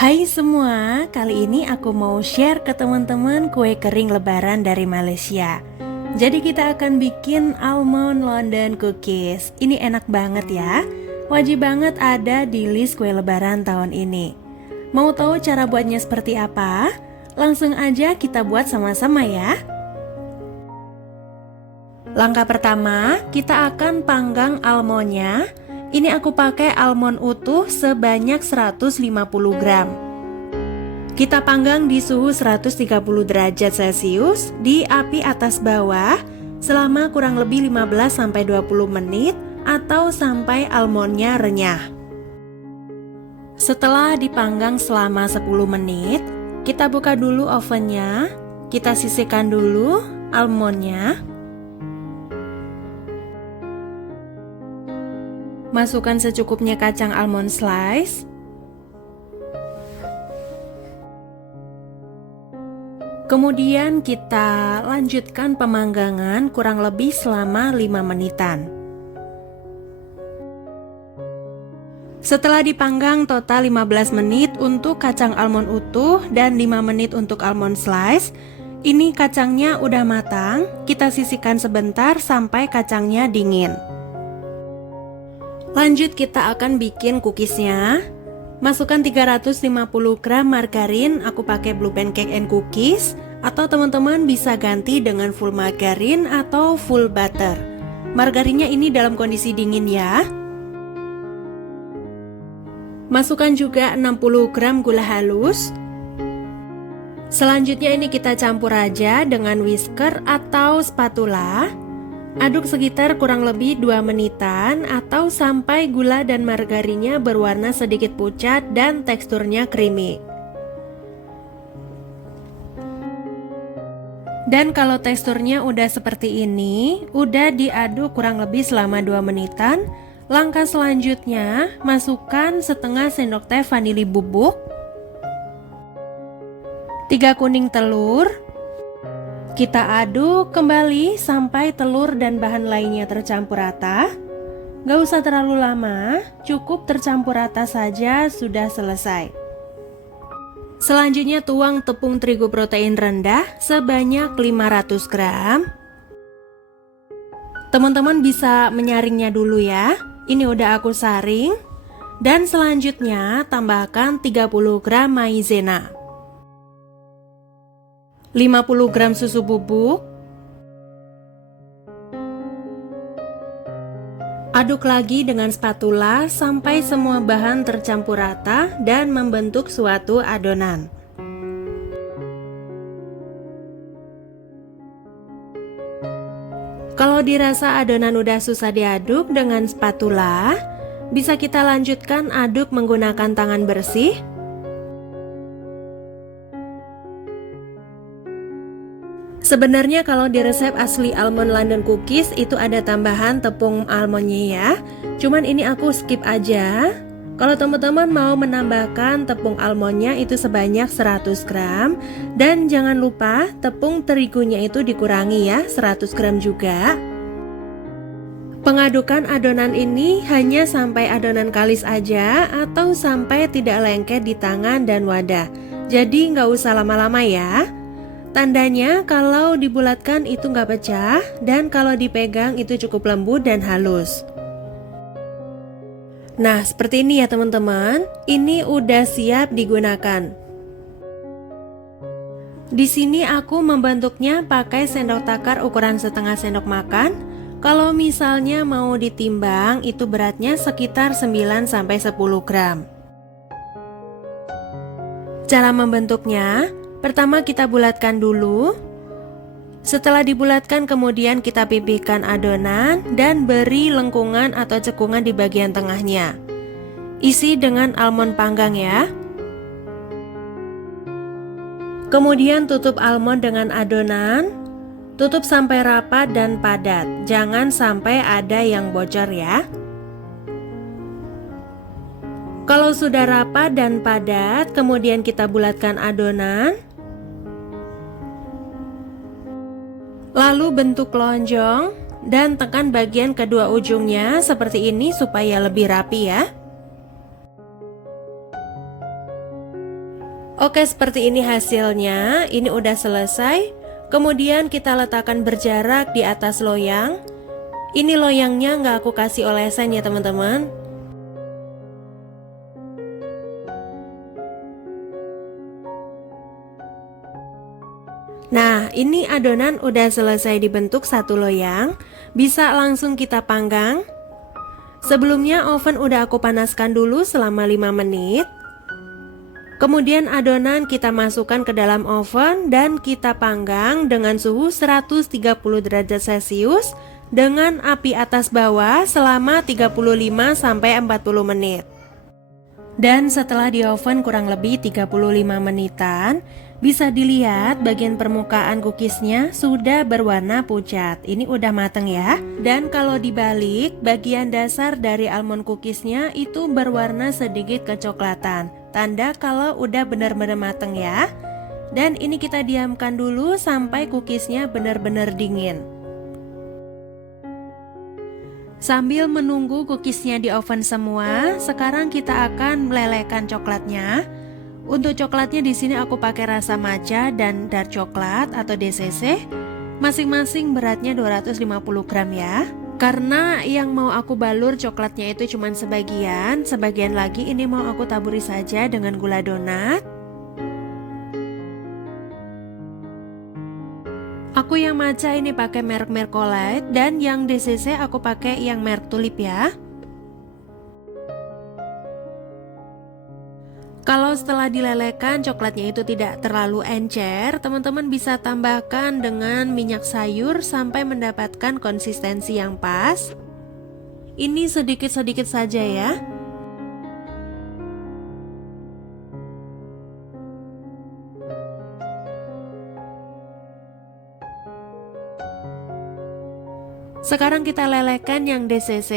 Hai semua, kali ini aku mau share ke teman-teman kue kering lebaran dari Malaysia. Jadi kita akan bikin almond London cookies. Ini enak banget ya. Wajib banget ada di list kue lebaran tahun ini. Mau tahu cara buatnya seperti apa? Langsung aja kita buat sama-sama ya. Langkah pertama, kita akan panggang almondnya. Ini aku pakai almond utuh sebanyak 150 gram. Kita panggang di suhu 130 derajat Celcius di api atas bawah selama kurang lebih 15-20 menit atau sampai almondnya renyah. Setelah dipanggang selama 10 menit, kita buka dulu ovennya. Kita sisihkan dulu almondnya. Masukkan secukupnya kacang almond slice. Kemudian kita lanjutkan pemanggangan kurang lebih selama 5 menitan. Setelah dipanggang total 15 menit untuk kacang almond utuh dan 5 menit untuk almond slice, ini kacangnya udah matang. Kita sisihkan sebentar sampai kacangnya dingin. Lanjut kita akan bikin cookiesnya. Masukkan 350 gram margarin, aku pakai Blue Pancake and Cookies, atau teman-teman bisa ganti dengan full margarin atau full butter. Margarinnya ini dalam kondisi dingin ya. Masukkan juga 60 gram gula halus. Selanjutnya ini kita campur aja dengan whisker atau spatula. Aduk sekitar kurang lebih 2 menitan atau sampai gula dan margarinnya berwarna sedikit pucat dan teksturnya creamy. Dan kalau teksturnya udah seperti ini, udah diaduk kurang lebih selama 2 menitan, langkah selanjutnya masukkan setengah sendok teh vanili bubuk, 3 kuning telur. Kita aduk kembali sampai telur dan bahan lainnya tercampur rata. Gak usah terlalu lama, cukup tercampur rata saja sudah selesai. Selanjutnya tuang tepung terigu protein rendah sebanyak 500 gram. Teman-teman bisa menyaringnya dulu ya. Ini udah aku saring. Dan selanjutnya tambahkan 30 gram maizena, 50 gram susu bubuk. Aduk lagi dengan spatula sampai semua bahan tercampur rata dan membentuk suatu adonan. Kalau dirasa adonan udah susah diaduk dengan spatula, bisa kita lanjutkan aduk menggunakan tangan bersih. Sebenarnya kalau di resep asli almond London cookies itu ada tambahan tepung almondnya ya. Cuman ini aku skip aja. Kalau teman-teman mau menambahkan tepung almondnya itu sebanyak 100 gram. Dan jangan lupa tepung terigunya itu dikurangi ya, 100 gram juga. Pengadukan adonan ini hanya sampai adonan kalis aja atau sampai tidak lengket di tangan dan wadah. Jadi nggak usah lama-lama ya. Tandanya kalau dibulatkan itu nggak pecah dan kalau dipegang itu cukup lembut dan halus. Nah, seperti ini ya teman-teman. Ini udah siap digunakan. Di sini aku membentuknya pakai sendok takar ukuran setengah sendok makan. Kalau misalnya mau ditimbang itu beratnya sekitar 9-10 gram. Cara membentuknya, pertama kita bulatkan dulu. Setelah dibulatkan kemudian kita pipihkan adonan dan beri lengkungan atau cekungan di bagian tengahnya. Isi dengan almond panggang ya. Kemudian tutup almond dengan adonan. Tutup sampai rapat dan padat. Jangan sampai ada yang bocor ya. Kalau sudah rapat dan padat, kemudian kita bulatkan adonan. Lalu bentuk lonjong dan tekan bagian kedua ujungnya seperti ini supaya lebih rapi ya. Oke, seperti ini hasilnya. Ini udah selesai. Kemudian kita letakkan berjarak di atas loyang. Ini loyangnya nggak aku kasih olesan ya teman-teman. Nah, ini adonan udah selesai dibentuk satu loyang. Bisa langsung kita panggang. Sebelumnya oven udah aku panaskan dulu selama 5 menit. Kemudian adonan kita masukkan ke dalam oven dan kita panggang dengan suhu 130 derajat Celcius dengan api atas bawah selama 35 sampai 40 menit. Dan setelah di oven kurang lebih 35 menitan, bisa dilihat bagian permukaan cookiesnya sudah berwarna pucat. Ini udah mateng ya. Dan kalau dibalik, bagian dasar dari almond cookiesnya itu berwarna sedikit kecoklatan. Tanda kalau udah benar-benar mateng ya. Dan ini kita diamkan dulu sampai cookiesnya benar-benar dingin. Sambil menunggu cookiesnya di oven semua, sekarang kita akan melelehkan coklatnya. Untuk coklatnya di sini aku pakai rasa matcha dan dark coklat atau DCC. Masing-masing beratnya 250 gram ya. Karena yang mau aku balur coklatnya itu cuma sebagian lagi ini mau aku taburi saja dengan gula donat. Aku yang matcha ini pakai merek Mercolite dan yang DCC aku pakai yang merek Tulip ya. Kalau setelah dilelehkan coklatnya itu tidak terlalu encer, teman-teman bisa tambahkan dengan minyak sayur sampai mendapatkan konsistensi yang pas. Ini sedikit-sedikit saja ya. Sekarang kita lelehkan yang DCC.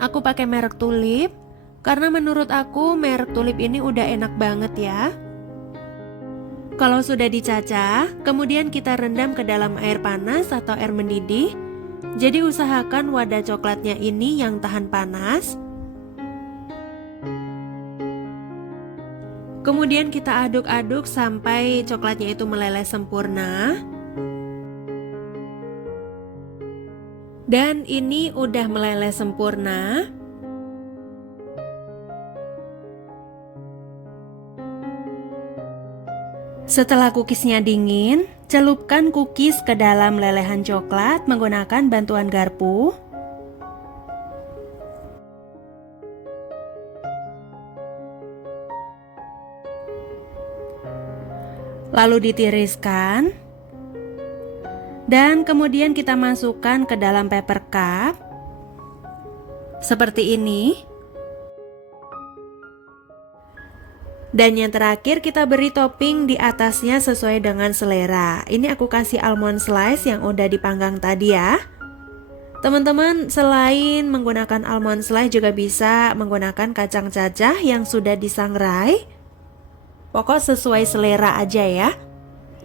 Aku pakai merek Tulip. Karena menurut aku merek Tulip ini udah enak banget ya. Kalau sudah dicacah, kemudian kita rendam ke dalam air panas atau air mendidih. Jadi usahakan wadah coklatnya ini yang tahan panas. Kemudian kita aduk-aduk sampai coklatnya itu meleleh sempurna. Dan ini udah meleleh sempurna. Setelah cookiesnya dingin, celupkan cookies ke dalam lelehan coklat menggunakan bantuan garpu. Lalu ditiriskan. Dan kemudian kita masukkan ke dalam paper cup. Seperti ini. Dan yang terakhir kita beri topping di atasnya sesuai dengan selera. Ini aku kasih almond slice yang udah dipanggang tadi ya. Teman-teman selain menggunakan almond slice juga bisa menggunakan kacang cacah yang sudah disangrai. Pokok sesuai selera aja ya.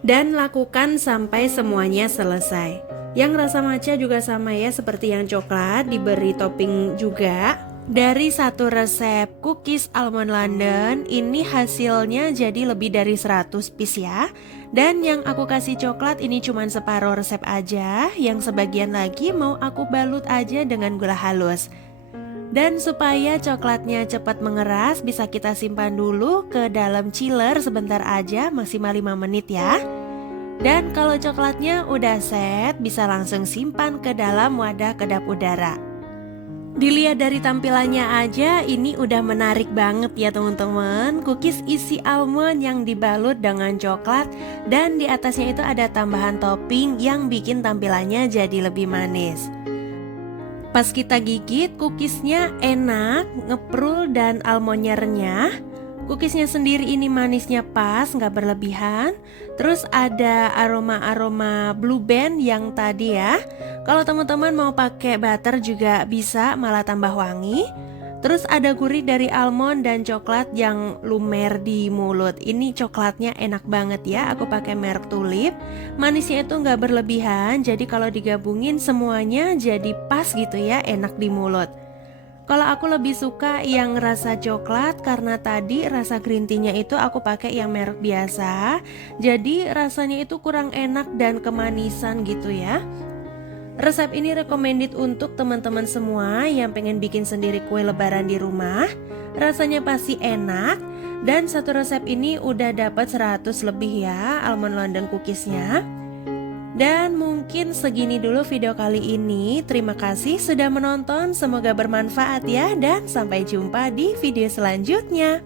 Dan lakukan sampai semuanya selesai. Yang rasa matcha juga sama ya seperti yang coklat, diberi topping juga. Dari satu resep cookies almond London, ini hasilnya jadi lebih dari 100 piece ya. Dan yang aku kasih coklat ini cuma separuh resep aja, yang sebagian lagi mau aku balut aja dengan gula halus. Dan supaya coklatnya cepat mengeras, bisa kita simpan dulu ke dalam chiller sebentar aja, maksimal 5 menit ya. Dan kalau coklatnya udah set, bisa langsung simpan ke dalam wadah kedap udara. Dilihat dari tampilannya aja, ini udah menarik banget ya teman-teman. Cookies isi almond yang dibalut dengan coklat, dan di atasnya itu ada tambahan topping yang bikin tampilannya jadi lebih manis. Pas kita gigit, cookiesnya enak, ngeprul dan almondnya renyah. Cookiesnya sendiri ini manisnya pas, nggak berlebihan. Terus ada aroma-aroma blue band yang tadi ya. Kalau teman-teman mau pakai butter juga bisa, malah tambah wangi. Terus ada gurih dari almond dan coklat yang lumer di mulut. Ini coklatnya enak banget ya, aku pakai merek Tulip. Manisnya itu nggak berlebihan, jadi kalau digabungin semuanya jadi pas gitu ya, enak di mulut. Kalau aku lebih suka yang rasa coklat karena tadi rasa green tea-nya itu aku pakai yang merek biasa. Jadi rasanya itu kurang enak dan kemanisan gitu ya. Resep ini recommended untuk teman-teman semua yang pengen bikin sendiri kue lebaran di rumah. Rasanya pasti enak. Dan satu resep ini udah dapat 100 lebih ya almond London cookiesnya. Dan mungkin segini dulu video kali ini. Terima kasih sudah menonton, semoga bermanfaat ya. Dan sampai jumpa di video selanjutnya.